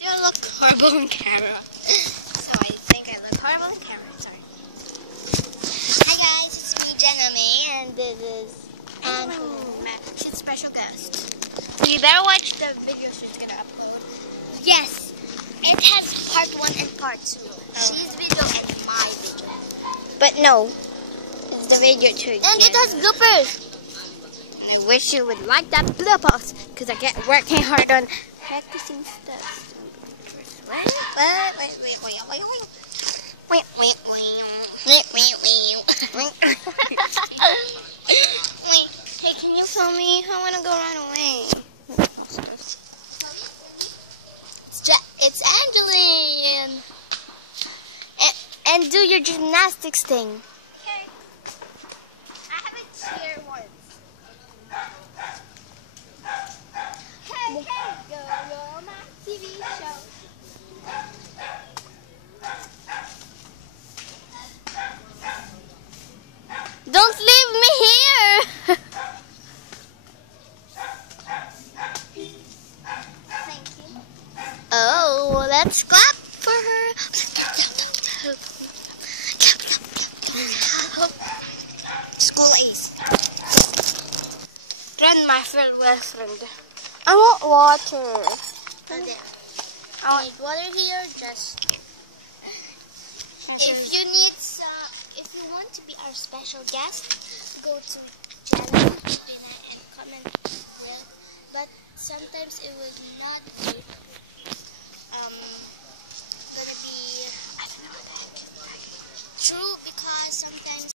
I look horrible on camera. So I think I look horrible on camera. Sorry. Hi guys, it's me, Jenna May, and this is she's a special guest. You better watch the video she's gonna upload. Yes, it has part 1 and part 2. She's video and my video. But no, it's the video too. And it has bloopers. I wish you would like that bloopers, because I get working hard on practicing stuff. Hey, can you film me? I want to go run away. It's Angeline. And do your gymnastics thing. Okay. I haven't cheered once. Hey, go, you're my TV show. Don't leave me here! Thank you. Oh, let's clap for her. School ace. Run, my friend. I want water. I need water here. If you want to be our special guest, go to Jenna and comment with. But sometimes it will not be gonna be true, because sometimes